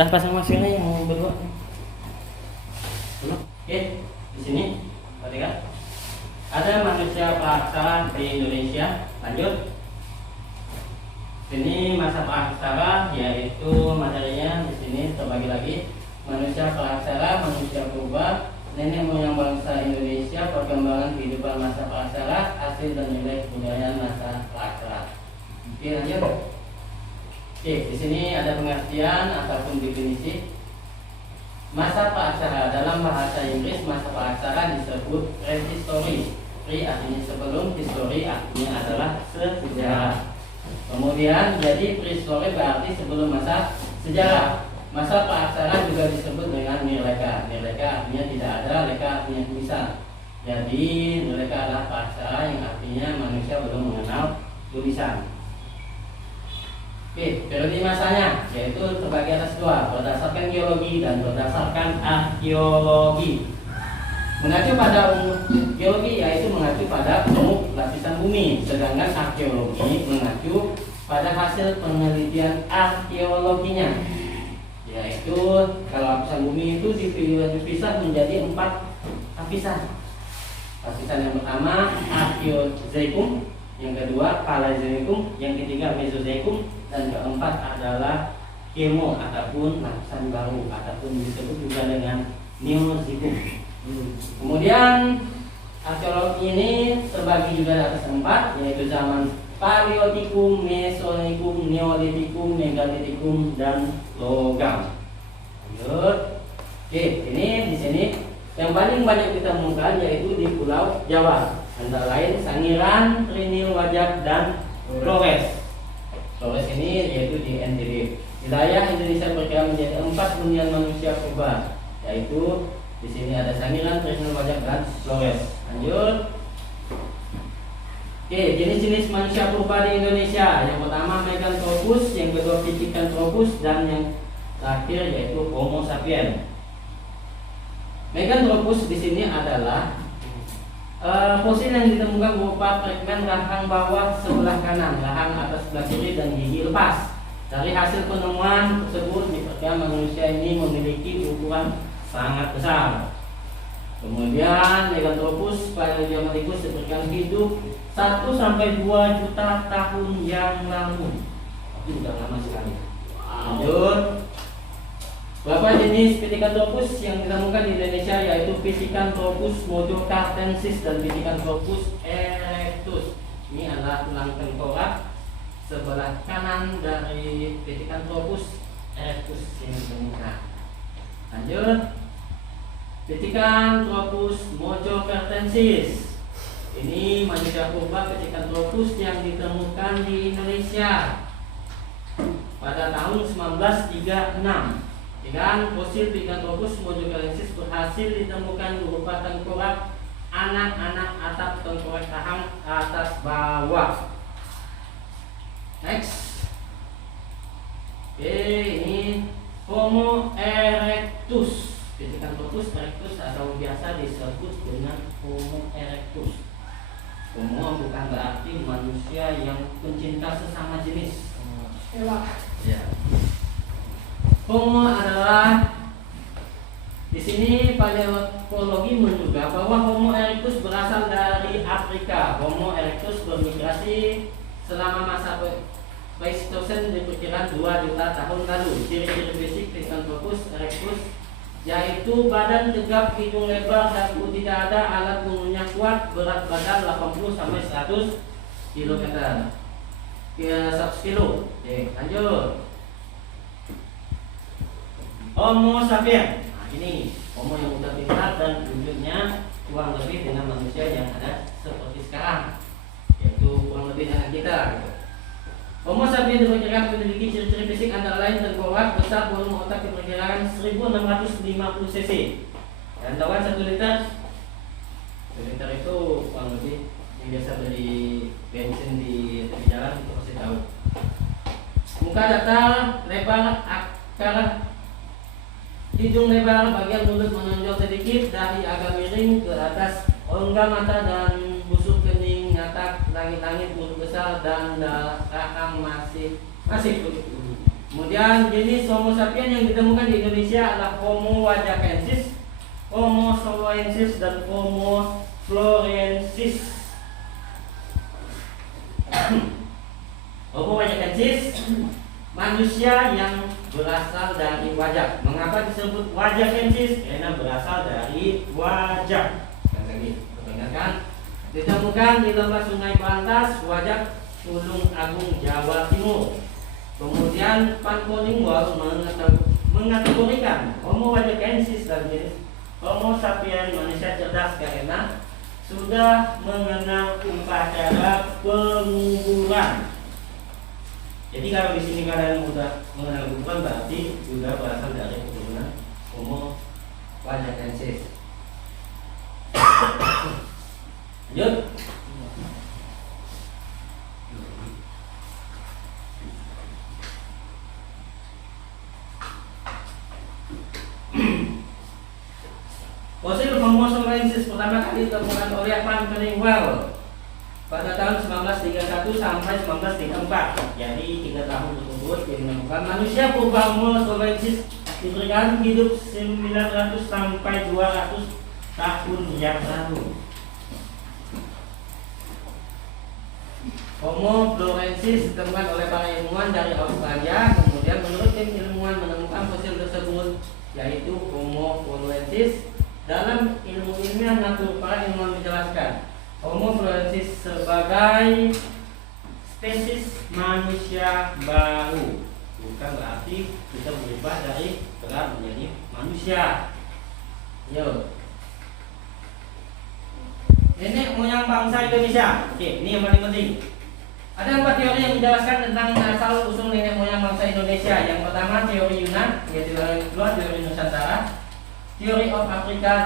Dah pasang maskernya yang berdua. Oke, di sini perhatikan. Ada manusia praksara di Indonesia. Lanjut. Ini masa praksara, yaitu materinya di sini terbagi lagi. Manusia praksara, manusia purba, nenek moyang bangsa Indonesia, perkembangan kehidupan masa praksara, hasil dan nilai kebudayaan masa praksara. Oke, lanjut. Oke, di sini ada pengertian ataupun definisi. Masa praksara dalam bahasa Inggris, masa praksara disebut prehistory. Pre artinya sebelum, history artinya adalah sejarah. Kemudian jadi prehistory berarti sebelum masa sejarah. Masa praksara juga disebut dengan nirleka. Nirleka artinya tidak ada, leka artinya bisa. Jadi nirleka adalah praksara yang artinya manusia belum mengenal tulisan. Oke, periode masanya yaitu terbagi atas dua, berdasarkan geologi dan berdasarkan arkeologi. Mengacu pada geologi yaitu mengacu pada umum lapisan bumi, sedangkan arkeologi mengacu pada hasil penelitian arkeologinya. Yaitu kalau lapisan bumi itu dipisah menjadi 4 lapisan. Lapisan yang pertama Archaeozoikum, yang kedua Paleozoikum, yang ketiga Mesozoikum, dan keempat adalah Kemo ataupun lapisan baru ataupun disebut juga dengan Neozoikum. Kemudian arkeologi ini terbagi juga atas 4, yaitu zaman Paleolitikum, Mesozoikum, Neolitikum, Megalitikum, dan logam. Lanjut. Oke, ini di sini yang paling banyak ditemukan yaitu di Pulau Jawa, antara lain Sangiran, Trinil, Wajak, dan Flores. Flores ini yaitu di NTB. Wilayah Indonesia berkira menjadi 4 hunian manusia purba, yaitu di sini ada Sangiran, Trinil, Wajak, dan Flores. Lanjut. Oke, jenis-jenis manusia purba di Indonesia. Yang pertama Meganthropus, yang kedua Pithecanthropus, dan yang terakhir yaitu Homo sapiens. Meganthropus di sini adalah fosil yang ditemukan berupa fragmen rahang bawah sebelah kanan, rahang atas sebelah kiri, dan gigi lepas. Dari hasil penemuan tersebut diperkirakan manusia ini memiliki ukuran sangat besar. Kemudian Meganthropus Paleolithikus diperkirakan hidup 1-2 juta tahun yang lalu. Itu sudah lama sekali. Lanjut. Beberapa jenis Pithecanthropus yang ditemukan di Indonesia yaitu Pithecanthropus mojocartensis dan Pithecanthropus erectus. Ini adalah tulang tengkorak sebelah kanan dari Pithecanthropus erectus yang ditemukan. Lanjut. Pithecanthropus mojocartensis. Ini manusia purba Pithecanthropus yang ditemukan di Indonesia pada tahun 1936. Dengan fosil Pithecanthropus mojocartensis berhasil ditemukan berupa tengkorak anak-anak atap tengkorak rahang atas bawah. Next. Oke, ini Homo erectus. Pithecanthropus erectus atau biasa disebut dengan Homo erectus. Homo bukan berarti manusia yang pencinta sesama jenis. Ya. Homo adalah di sini paleontologi menduga bahwa Homo erectus berasal dari Afrika. Homo erectus bermigrasi selama masa Pleistosen diperkirakan 2 juta tahun lalu. Ciri-ciri fisik Pithecanthropus erectus yaitu badan tegap, hidung lebar, dagu tidak ada, alat punggungnya kuat, berat badan 80-100 km. 100 kilo. Oke, lanjut. Homo sapiens. Nah, ini Homo yang udah pintar dan wujudnya kurang lebih dengan manusia yang ada seperti sekarang, yaitu kurang lebih dengan kita. Gitu. Homo sapiens diperkirakan memiliki ciri-ciri fisik antara lain tengkorak besar, volume otak diperkirakan 1650 cc. Dan tahuan 1 liter. 1 liter itu kurang lebih yang biasa beli bensin di tepi jalan itu pasti tahu. Muka datar, lebar, akar hidung lebar, bagian mulut menonjol sedikit, dahi agak miring ke atas, rongga mata dan busuk kening, ngatak, langit-langit, mulut besar, dan rahang masih begitu. Kemudian jenis Homo sapiens yang ditemukan di Indonesia adalah Homo wajakensis, Homo soloensis, dan Homo florensis. Homo wajakensis, manusia yang berasal dari wajak. Mengapa disebut wajakensis? Karena berasal dari wajak. Kan? Ditemukan di lembah Sungai Berantas, Wajak, Tulung Agung, Jawa Timur. Kemudian Pankolingwal mengategorikan Homo wajakensis dan jenis Homo sapiens manusia cerdas karena sudah mengenal upacara penguburan. Jadi kalau di sini kalian sudah mengenal kuburan berarti sudah berasal dari keturunan Homo wajakensis. Lanjut. Fosil Homo soloensis pertama kali ditemukan oleh Pankolingwal pada tahun 1931 sampai 1934. Jadi 3 tahun tersebut yang menemukan manusia purba Homo soloensis diberikan hidup 900 sampai 200 tahun yang lalu. Homo florensis ditemukan oleh para ilmuwan dari Australia. Kemudian menurut tim ilmuwan menemukan fosil tersebut yaitu Homo florensis. Dalam ilmu ilmiah natur, para ilmuwan menjelaskan Homo florensis sebagai spesies manusia baru. Bukan berarti kita berubah dari berat menjadi manusia. Yo. Nenek moyang bangsa Indonesia. Oke, ini yang paling penting. Ada 4 teori yang menjelaskan tentang asal usul nenek moyang bangsa Indonesia. Yang pertama teori Yunan, yaitu teori kedua teori Nusantara, teori of Afrika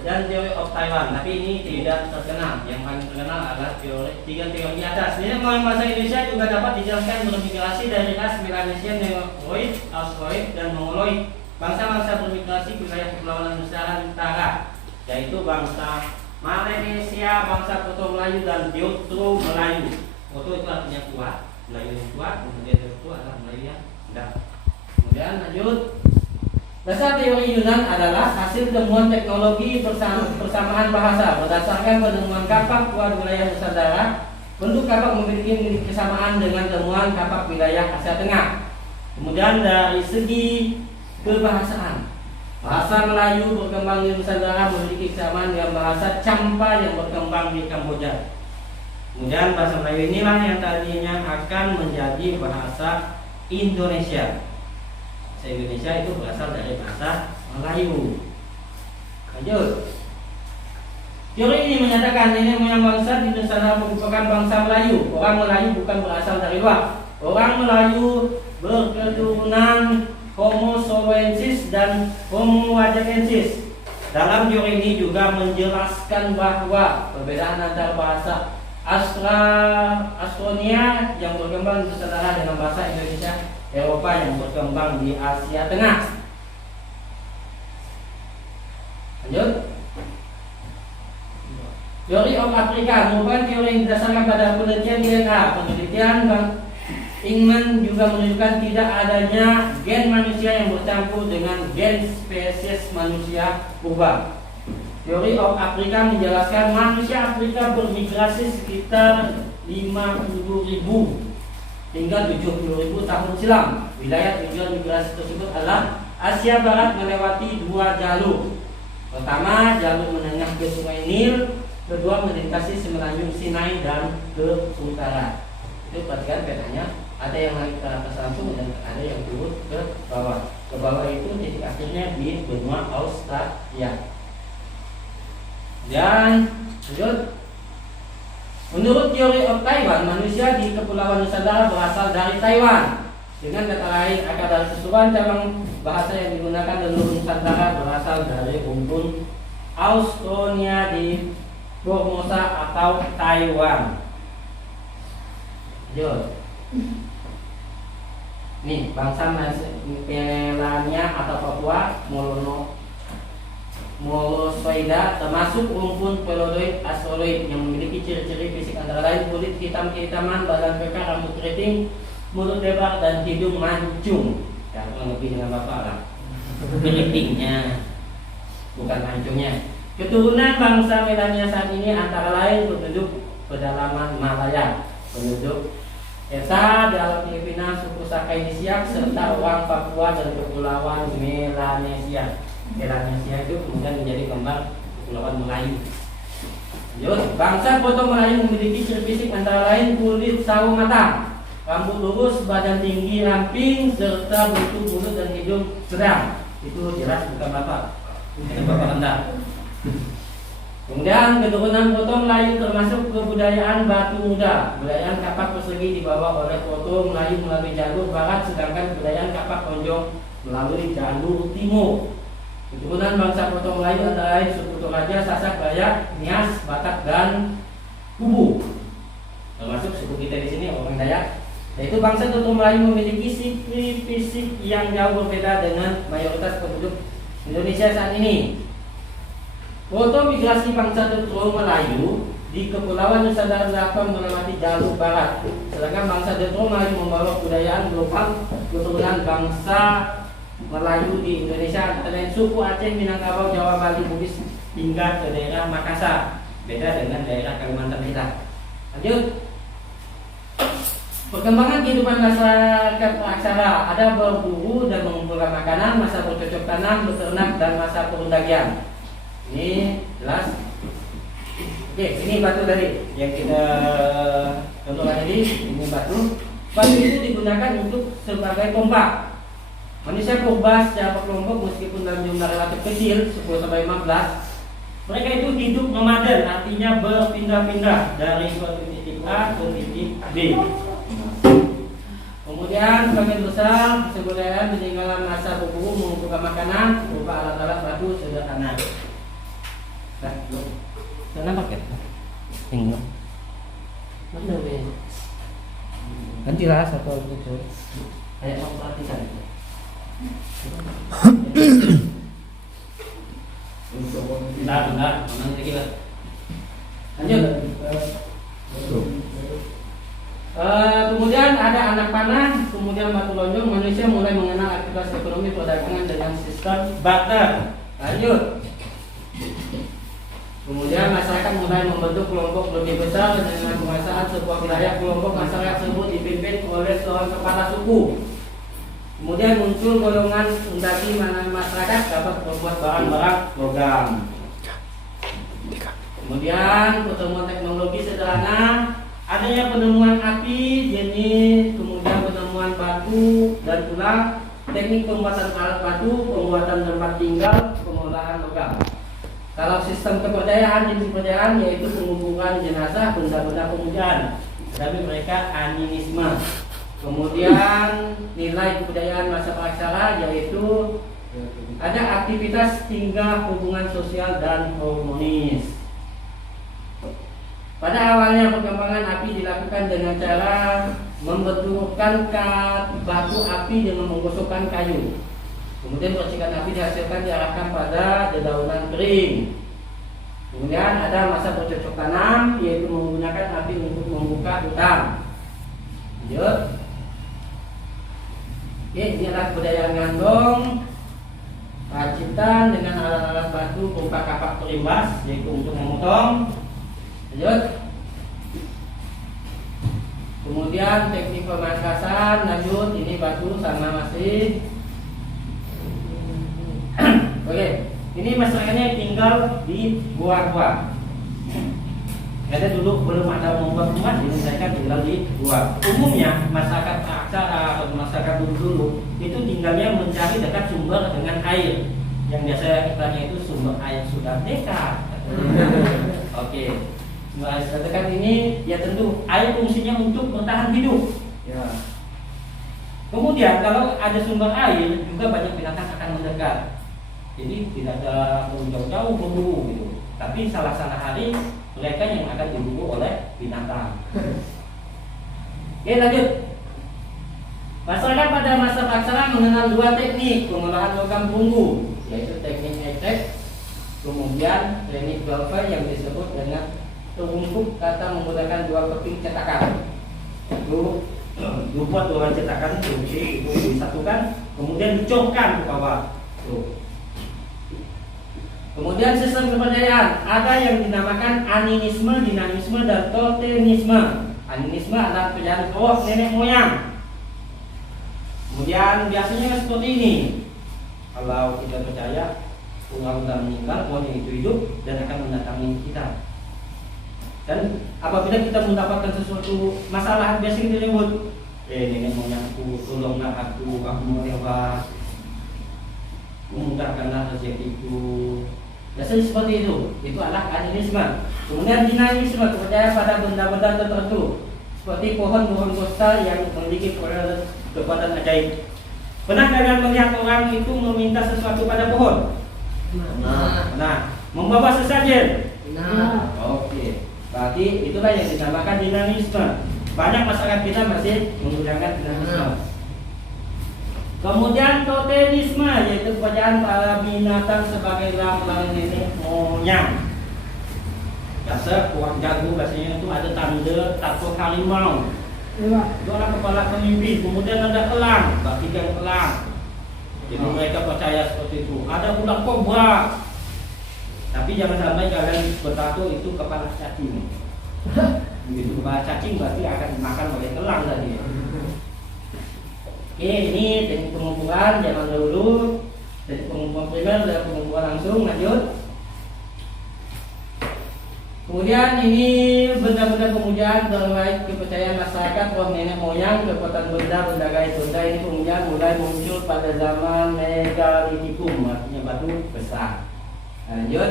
dan teori of Taiwan. Tapi ini tidak terkenal. Yang paling terkenal adalah teori 3 teori di atas. Nenek moyang bangsa Indonesia juga dapat dijelaskan bermigrasi dari ras Melanesian, Negroid, Austroid, dan Mongoloid. Bangsa-bangsa bermigrasi ke wilayah Kepulauan Nusantara Utara, yaitu bangsa Melanesia, bangsa Proto Melayu, dan Deutero Melayu. Proto itu artinya tua, Melayu yang tua, kemudian Deutero adalah Melayu yang muda. Kemudian lanjut. Dasar teori Yunan adalah hasil temuan teknologi persamaan bahasa berdasarkan penemuan kapak tua wilayah Nusantara. Bentuk kapak memiliki kesamaan dengan temuan kapak wilayah Asia Tengah. Kemudian dari segi kebahasaan, bahasa Melayu berkembang di Nusantara memiliki kesamaan dengan bahasa Champa yang berkembang di Kamboja. Kemudian bahasa Melayu inilah yang tadinya akan menjadi bahasa Indonesia. Bahasa Indonesia itu berasal dari bahasa Melayu. Lanjut. Teori ini menyatakan nenek moyang bangsa di Nusantara merupakan bangsa Melayu. Orang Melayu bukan berasal dari luar. Orang Melayu berketurunan Homo soloensis dan Homo wajakensis. Dalam teori ini juga menjelaskan bahwa perbedaan antara bahasa Austronia yang berkembang di Nusantara dengan bahasa Indonesia Eropa yang berkembang di Asia Tengah. Lanjut. Teori of Afrika merupakan teori yang didasarkan pada penelitian DNA. Penelitian Ingman juga menunjukkan tidak adanya gen manusia yang bercampur dengan gen spesies manusia purba. Teori of Afrika menjelaskan manusia Afrika bermigrasi sekitar 50.000 hingga 70.000 tahun silam. Wilayah tujuan migrasi tersebut adalah Asia Barat melewati 2 jalur. Pertama, jalur menengah ke Sungai Nil. Kedua, melintasi Semenanjung Sinai dan ke utara. Itu perhatikan petanya. Ada yang naik ke atas langsung dan ada yang turun ke bawah. Ke bawah itu titik akhirnya di benua Australia. Dan lanjut. Menurut teori of Taiwan, manusia di Kepulauan Nusantara berasal dari Taiwan. Dengan kata lain, akar dari keseluruhan cabang bahasa yang digunakan di seluruh Nusantara berasal dari rumpun Austronia di Formosa atau Taiwan. Lanjut. Nih, bangsa Melania atau Papua Molosoida termasuk rumpun Pelodoid Astroloid yang memiliki ciri-ciri fisik antara lain kulit hitam kehitaman, badan kekar, rambut keriting, mulut lebar dan hidung mancung. Ya, kurang lebih dengan bapak lah. Keritingnya, bukan mancungnya. Keturunan bangsa Melania saat ini antara lain penduduk pedalaman Malaya, penduduk Eta dalam Filipina, suku Sakainisiak, serta orang Papua dan kepulauan Melanesia. Melanesia itu kemudian menjadi kembar kepulauan Melayu. Lanjut, bangsa Potong Melayu memiliki ciri fisik antara lain kulit sawo matang, rambut lurus, badan tinggi, ramping, serta bentuk mulut dan hidung sedang. Itu jelas bukan bapak, itu bapak rendah. Kemudian keturunan Potong Melayu termasuk kebudayaan Batu Muda. Kebudayaan kapak persegi dibawa oleh Potong Melayu melalui jalur barat, sedangkan kebudayaan kapak konjong melalui jalur timur. Keturunan bangsa Potong Melayu antara lain suku Toraja, Sasak, Dayak, Nias, Batak, dan Kubu. Termasuk suku kita di sini orang Dayak. Yaitu bangsa Potong Melayu memiliki sifat fisik yang jauh berbeda dengan mayoritas penduduk Indonesia saat ini. Foto migrasi bangsa Detro Melayu di Kepulauan Nusa Tenggara melewati jalur barat, sedangkan bangsa Detro Melayu membawa kebudayaan lokal keturunan bangsa Melayu di Indonesia, antara lain suku Aceh, Minangkabau, Jawa, Bali, Bugis hingga ke daerah Makassar. Beda dengan daerah Kalimantan kita. Lanjut. Perkembangan kehidupan masyarakat aksara, ada berburu dan mengumpulkan makanan, masa bercocok tanam, beternak, dan masa perundagian. Ini jelas. Oke, ini batu tadi yang kita contohkan ini batu. Batu itu digunakan untuk sebagai pompa. Manusia purba secara kelompok meskipun dalam jumlah relatif kecil 10-15, mereka itu hidup nomaden, artinya berpindah-pindah dari suatu titik A ke titik B. Kemudian sebagian besar kebudayaan peninggalan masa berburu mengumpulkan makanan berupa alat-alat batu sederhana. Nah, nampak ya? Tengok. Mana ni? Nanti lah satu itu. Kayak mau perhatikan. Bentar, nanti kita. Lanjut. Kemudian ada anak panah, kemudian batu lonjong. Manusia mulai mengenal aktivitas ekonomi perdagangan dengan sistem barter. Lanjut. Kemudian masyarakat mulai membentuk kelompok lebih besar dengan penguasaan sebuah wilayah. Kelompok masyarakat tersebut dipimpin oleh seorang kepala suku. Kemudian muncul golongan undaki mana masyarakat dapat membuat barang-barang logam. Kemudian pertemuan teknologi sederhana, adanya penemuan api, jenis, kemudian penemuan batu dan tulang, teknik pembuatan alat batu, pembuatan tempat tinggal, pengolahan logam. Kalau sistem kepercayaan, jenis kepercayaan yaitu penguburan jenazah, benda-benda pemujaan, tapi mereka animisme. Kemudian nilai kebudayaan masa praksara yaitu ada aktivitas tinggal, hubungan sosial dan harmonis. Pada awalnya perkembangan api dilakukan dengan cara membenturkan batu api dengan menggosokkan kayu. Kemudian percikan api dihasilkan diarahkan pada dedaunan kering. Kemudian ada masa bercocok tanam, yaitu menggunakan api untuk membuka hutan. Lanjut. Oke, ini adalah kebudayaan gandong, racitan dengan alat-alat batu berupa kapak terimbas, yaitu untuk memotong. Lanjut. Kemudian teknik pemangkasan, lanjut. Ini batu sama masih. Oke, ini masyarakatnya tinggal di gua-gua. Karena dulu belum ada membuat rumah, jadi mereka tinggal di gua. Umumnya masyarakat aksara atau masyarakat dulu itu tinggalnya mencari dekat sumber dengan air. Yang biasa istilahnya itu sumber air sudah dekat. Oke, sumber air sudah dekat ini ya tentu air fungsinya untuk bertahan hidup. Ya. Kemudian kalau ada sumber air juga banyak binatang akan mendekat. Jadi tidak ada jauh-jauh berburu gitu. Tapi salah hari mereka yang akan diburu oleh binatang. Oke, lanjut. Masyarakat pada masa praksara mengenal dua teknik pengolahan logam perunggu, yaitu teknik ecek, kemudian teknik galva yang disebut dengan terungkup kata menggunakan dua keping cetakan. Itu dibuat dengan cetakan itu disatukan, kemudian dicongkan ke bawah. Tuh. Kemudian sistem kepercayaan ada yang dinamakan animisme, dinamisme, dan totemisme. Animisme adalah kepercayaan roh nenek moyang. Kemudian biasanya seperti ini. Kalau kita percaya orang sudah meninggal, pohon itu hidup dan akan mendatangi kita. Dan apabila kita mendapatkan sesuatu masalah, biasanya kita nyebut, nenek moyangku, tolonglah aku mau lewat, mudahkanlah rezekiku. Biasanya seperti itu adalah animisme. Kemudian dinamisme, kepercayaan pada benda-benda tertentu, seperti pohon-pohon kosta yang memiliki kekuatan ajaib. Pernah kalian melihat orang itu meminta sesuatu pada pohon? Nah, membawa sesajen. Nah, Oke. Berarti itulah yang dinamakan dinamisme. Banyak masyarakat kita masih menggunakan dinamisme. Kemudian totemisme, yaitu kepercayaan para binatang sebagai lambang nenek moyang. Biasa orang jago biasanya itu ada tanda tato harimau. Itu adalah kepala pemimpin. Kemudian ada elang, bagian elang. Jadi mereka percaya seperti itu. Ada ular kobra. Tapi jangan sampai kalian bertato itu kepala cacing. Begitu kepala cacing berarti akan dimakan oleh elang tadi. Oke, ini teknik pengukuran zaman dahulu. Teknik pengukuran primer dan pengukuran langsung. Lanjut. Kemudian ini benda-benda pemujaan terkait kepercayaan masyarakat roh nenek moyang, kekuatan benda gaib benda. Ini pemujaan mulai muncul pada zaman megalitikum, artinya batu besar. Lanjut.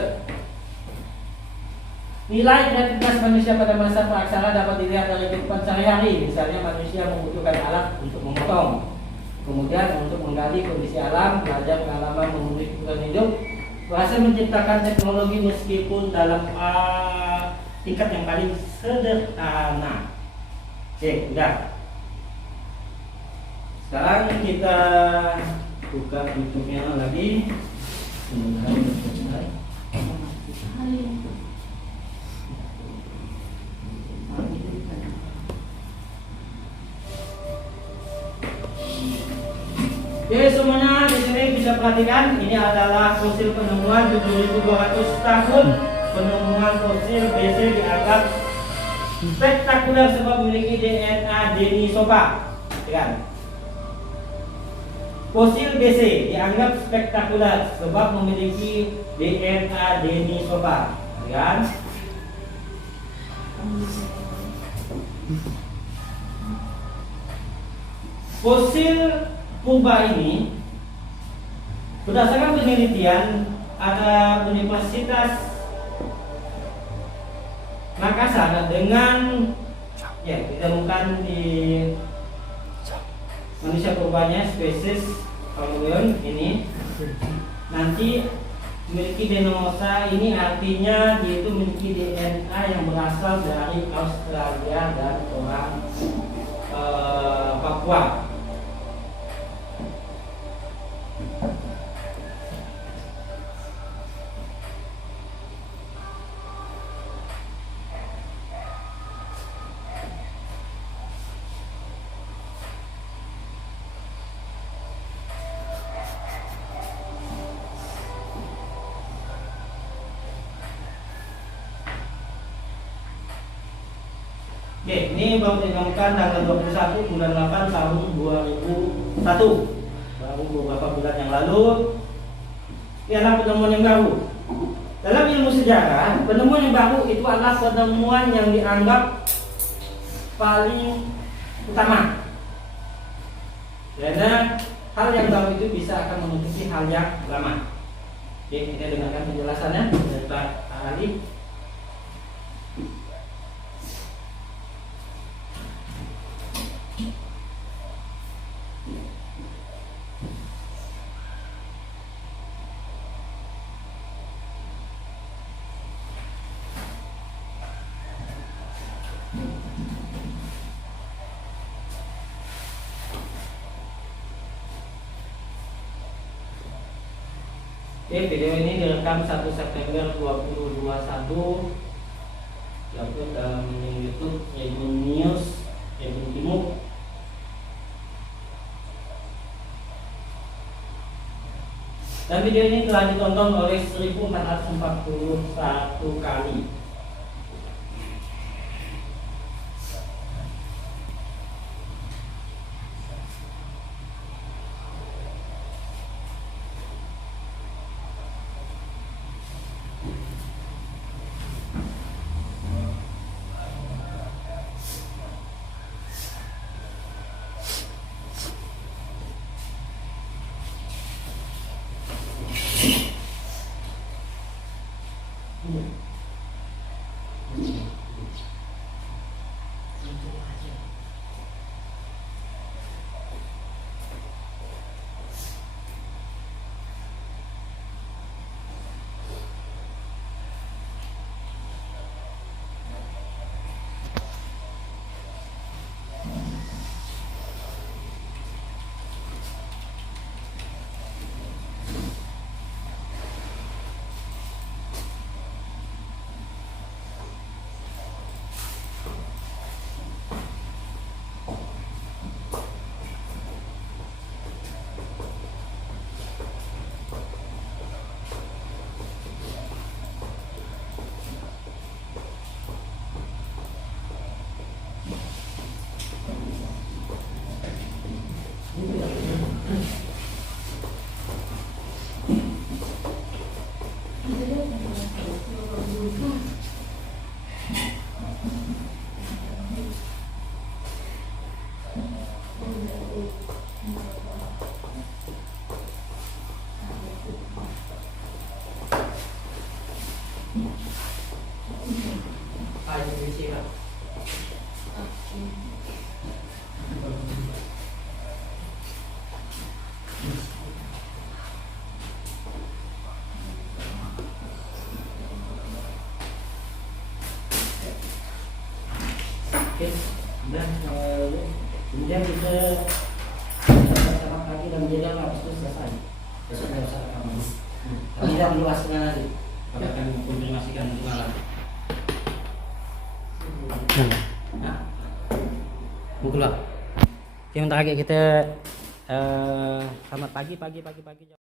Nilai kreativitas manusia pada masa praksara dapat dilihat dari kehidupan sehari-hari. Misalnya manusia membutuhkan alat untuk memotong, kemudian untuk menggali kondisi alam, belajar pengalaman memenuhi kebutuhan hidup, berhasil menciptakan teknologi meskipun dalam tingkat yang paling sederhana. Oke, udah. Sekarang kita buka YouTube-nya lagi. Oke, semuanya di sini bisa perhatikan, ini adalah fosil penemuan 7.200 tahun. Penemuan fosil BC dianggap spektakuler sebab memiliki DNA Denisova. Kan? Fosil BC dianggap spektakuler sebab memiliki DNA Denisova. Kan? Fosil purba ini berdasarkan penelitian ada Universitas Makassar dengan ditemukan di manusia purbanya spesies Kaluleon ini nanti memiliki denosa. Ini artinya dia itu memiliki DNA yang berasal dari Australia dan orang Papua. Oke, ini baru ditemukan tanggal 21 bulan 8 tahun 2001. Baru beberapa bulan yang lalu. Ini adalah penemuan yang baru. Dalam ilmu sejarah, penemuan yang baru itu adalah penemuan yang dianggap paling utama. Karena hal yang baru itu bisa akan menutupi hal yang lama. Oke, kita dengarkan penjelasannya dari Pak Ali. Oke, video ini direkam 1 September 2021, diupload dalam YouTube Tribun News, Tribun Timur, Dan video ini telah ditonton oleh 1441 kali. Oke, dan kemudian kita sama kaki dan jeda habis itu selesai. Besok tidak usah rekaman. Tidak menjelaskan lagi. Kita akan konfirmasikan malam. Nah, buku lah. Yang terakhir kita selamat pagi.